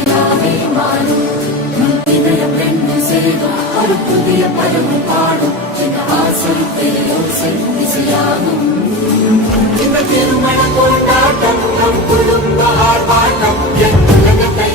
இசையாவே மாறும். இதயம் ரெண்டும் சேரும் ஒரு புதிய பலமும் பாடும். இந்த ஆசை பேரோசை இசையாகும். இந்த திருமண கொண்டாட்டம் நம் குடும்ப ஆர்ப்பாட்டம் என் உலகத்தை